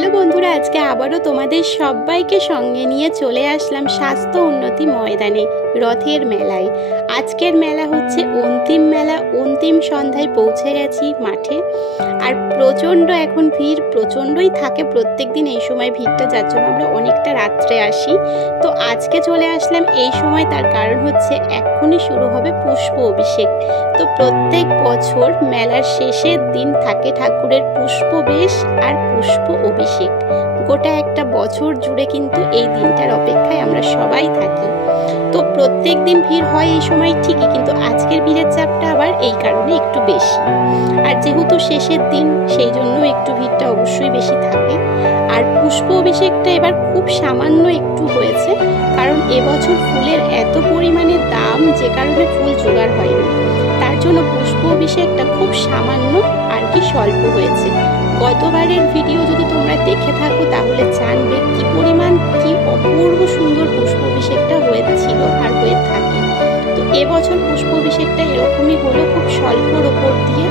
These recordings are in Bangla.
হ্যালো বন্ধুরা, আজকে আবারও তোমাদের সবাইকে সঙ্গে নিয়ে চলে আসলাম স্বাস্থ্য উন্নতি ময়দানে রথের মেলায়। আজকের মেলা হচ্ছে অন্তিম মেলা। অন্তিম সন্ধ্যায় পৌঁছে গেছি মাঠে। আর প্রচণ্ড এখন ভিড়, প্রচণ্ডই থাকে প্রত্যেক দিন এই সময় ভিড়টা, যার জন্য আমরা অনেকটা রাত্রে আসি। তো আজকে চলে আসলাম এই সময়, তার কারণ হচ্ছে এক্ষুনি শুরু হবে পুষ্প অভিষেক। তো প্রত্যেক বছর মেলার শেষের দিন থাকে ঠাকুরের পুষ্পবেশ আর পুষ্প অভিষেক। গোটা একটা বছর জুড়ে কিন্তু এই দিনটার অপেক্ষায় আমরা সবাই থাকি। তো প্রত্যেক দিন ভিড় হয় এই সময় ঠিকই, কিন্তু আজকের ভিড়ের চাপটা আবার এই কারণে একটু বেশি। আর যেহেতু শেষের দিন, সেই জন্য একটু ভিড়টা অবশ্যই বেশি থাকে। আর পুষ্প অভিষেকটা এবার খুব সামান্য একটু হয়েছে, কারণ এবছর ফুলের এত পরিমাণে দাম, যে কারণে ফুল জোগাড় হয়নি। তার জন্য পুষ্প অভিষেকটা খুব সামান্য আর কি স্বল্প হয়েছে। গতবারের ভিডিও যদি তোমরা দেখে থাকো তাহলে জানবে কি পরিমাণ, কি অপূর্ব সুন্দর পুষ্প অভিষেকটা হয়েছিল আর হয়ে থাকে। তো এবছর পুষ্প অভিষেকটা এরকমই হলো, খুব স্বল্পর ওপর দিয়ে।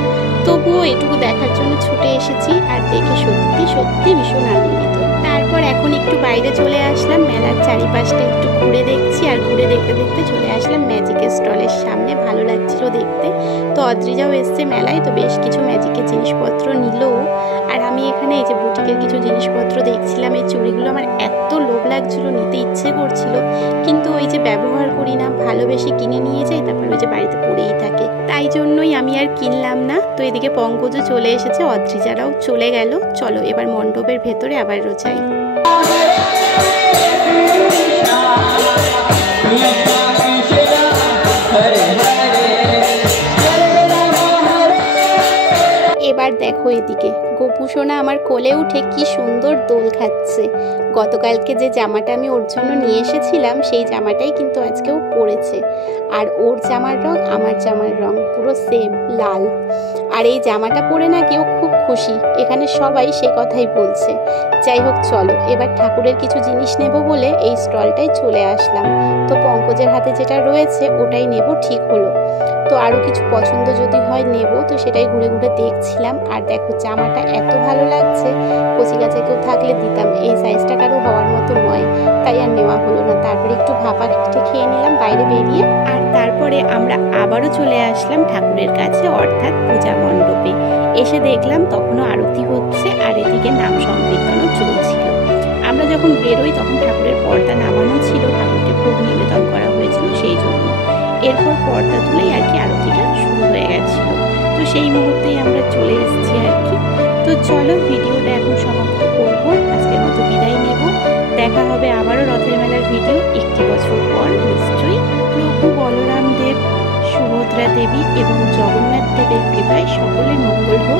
তবুও এটুকু দেখার জন্য ছুটে এসেছি, আর দেখে সত্যি সত্যি ভীষণ আনন্দিত। তারপর এখন একটু বাইরে চলে আসলাম, মেলার চারিপাশটা একটু ঘুরে দেখছি। আর ঘুরে দেখতে দেখতে চলে আসলাম ম্যাজিকের স্টলের সামনে। ভালো লাগছিল দেখতে। তো অদ্রিজাও এসছে মেলায়, তো বেশ কিছু ম্যাজিকের জিনিসপত্র নিল। আর আমি এখানে এই যে বুটিকের কিছু জিনিসপত্র দেখছিলাম। এই চুড়িগুলো আমার এত লোভ লাগছিল, নিতে ইচ্ছে করছিল, কিন্তু ওই যে ব্যবহার করি না, ভালোবেসে কিনে নিয়ে যাই, তারপর ওই যে বাড়িতে পড়েই থাকে, তাই জন্যই আমি আর কিনলাম না। তো এদিকে পঙ্কজও চলে এসেছে, অদ্রিজারাও চলে গেল। চলো এবার মণ্ডপের ভেতরে আবার যাই। এবার দেখো এদিকে গোপু সোনা আমার কোলে উঠে কি সুন্দর দোল খাচ্ছে। গতকালকে যে জামাটা আমি ওর জন্য নিয়ে এসেছিলাম, সেই জামাটাই কিন্তু আজকেও পরেছে। আর ওর জামার রং আমার জামার রং পুরো সেম, লাল। আর এই জামাটা পরে না কেউ খুব খুশি, এখানে সবাই সে কথাই বলছে। যাই হোক, চলো এবার ঠাকুরের কিছু জিনিস নেব বলে এই স্টলটায় চলে আসলাম। তো পঙ্কজের হাতে যেটা রয়েছে ওটাই নেব ঠিক হলো। তো আরও কিছু পছন্দ যদি হয় নেব, তো সেটাই ঘুরে ঘুরে দেখছিলাম। আর দেখো জামাটা এত ভালো লাগছে, কচি গাছে কেউ থাকলে দিতাম, এই সাইজটা কারো হওয়ার মতো নয়, তাই আর নেওয়া হলো না। তারপরে একটু ভাপা খেয়ে নিলাম বাইরে বেরিয়ে। আর তারপরে আমরা আবারও চলে আসলাম ঠাকুরের কাছে, অর্থাৎ পূজা মণ্ডপে। এসে দেখলাম তখনও আরতি হচ্ছে, আর এদিকে নাম সংকীর্তনও চলছিল। আমরা যখন বেরোই তখন ঠাকুরের পর্দা নামানো ছিল, ঠাকুরকে ভোগ নিবেদন করা হয়েছিল সেই জন্য। এরপর পর্দা তুলেই আর কি আরতিটা শুরু হয়ে গেছিল। তো সেই মুহূর্তেই আমরা চলে এসেছি আর কি। তো চলো ভিডিওটা এখন সমাপ্ত করবো, আজকের মতো বিদায় নেব। দেখা হবে আবারও রথের মেলার ভিডিও একটি বছর পর নিশ্চয়ই। প্রভু বলরাম দেব, সুভদ্রা দেবী এবং জগন্নাথ দেবের কৃপায় সকলের মঙ্গল হোক।